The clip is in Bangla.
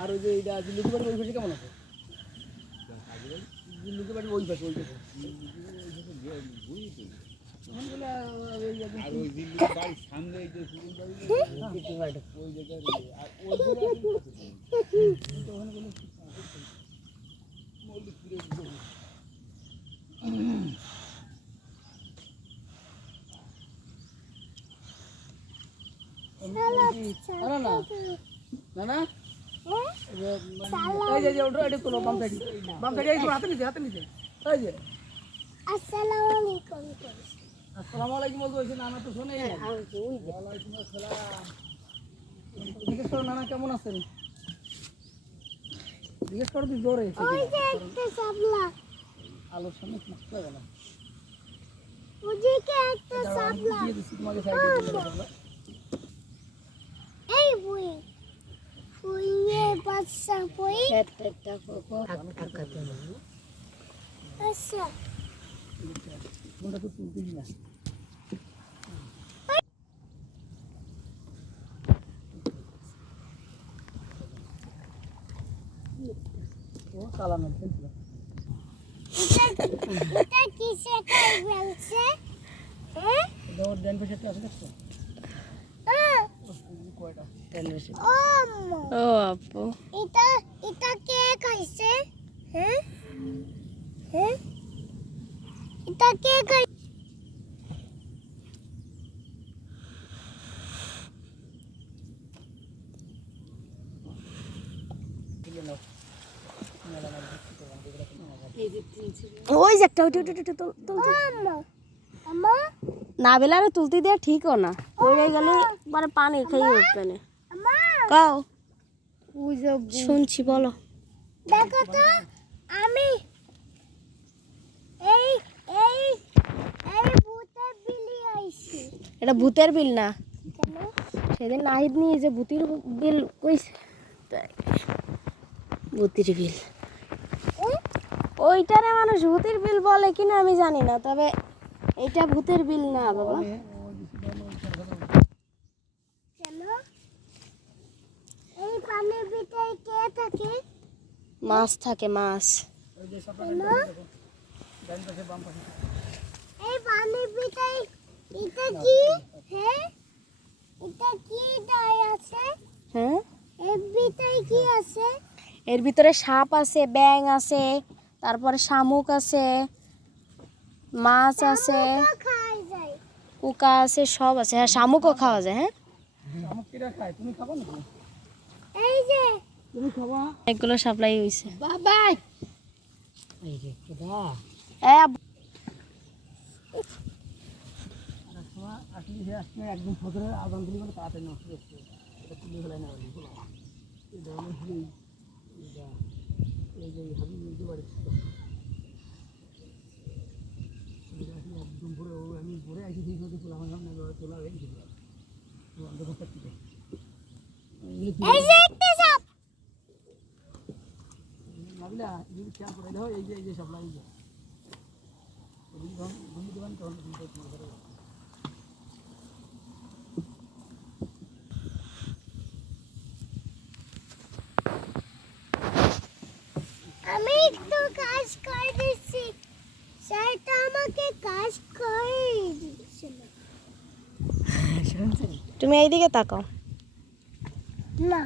আর ওই যে এটা লুকু বাড়ি ওই পাশে কেমন আছে? লুকু বাড়ি ওই পাশে না না এই যে ওটা এটা তোলো বাম সাইডে এই হাতে নিতে এই যে আসসালামু আলাইকুম। আসসালামু আলাইকুম বলতে নানা তো শুনে ওয়ালাইকুম আসসালাম। জিজ্ঞেস করো নানা কেমন আছেন, জিজ্ঞেস করো তুই জোরে। ওই যে একটা সাবলা আলোর সামনে কি লাগে না ওদিকে একটা সাবলা তোমাকে সাইডে এই বুই ফুইয়ে বাচ্চা ফুই একটা আকাতে আচ্ছা কোনটা তো তুলতে না ও কালানো ফেলছিল এটা কিসে খাই ফেলছে হ্যাঁ দৌড় দেন পেছে আছে দেখছো কয়টা ও আপু এটা কে খাইছে হ্যাঁ হ্যাঁ এটা কে খাই ওই যে একটা না বেলা আর তুলতে দেওয়া ঠিকও না পড়ে গেলে মানে পানি খেয়ে উঠবে না। কাও শুনছি বলো। দেখো তো আমি এই এই এই ভূতের বিলি আইছি। এটা ভূতের বিল না, কেন সেদিন নাহিদ নিয়ে যে ভূতের বিল কইছে ভূতের বিল ওইটারে মানুষ ভূতের বিল বলে কিনা আমি জানি না, তবে এটা ভূতের বিল না বাবা। কেন এই পানির ভিতরে কে থাকে? মাছ থাকে, মাছ। কেন এই পানির ভিতরে এটা কি হ্যাঁ এটা কি দায় আছে? হ্যাঁ এর ভিতরে কি আছে? এর ভিতরে সাপ আছে, ব্যাঙ আছে, তারপরে শামুক আছে, মাছ আছে, খাই যায় কুকা আছে, সব আছে। হ্যাঁ শামুকও খাওয়া যায়। হ্যাঁ শামুক কিরা খায়, তুমি খাবা না? এই যে তুমি খাবা? এগুলো সাপ্লাই হইছে বাবা এই যে কেডা আসলে সে আজকে একদম ফজরের আজান দিলি মানে তাড়াতাড়ি নষ্ট হচ্ছে, এটা তুলে ফেলাই না বলি বলো এই ধরনের এই যে হাবিব এই যে বাড়ি একদম ভরে আমি ভরে আসি সেই সাথে আমার সামনে তোলা হয়ে গেছিল অন্ধকার থেকে এই যে একটা সাপ ভাবলা যদি খেয়াল করে দাও এই যে সব লাগে যায় ঘুমিয়ে দেবেন তখন আমি একটু কাজ করে দিচ্ছি, সেটা আমাকে কাজ করে দিচ্ছিল। তুমি এইদিকে তাকাও। না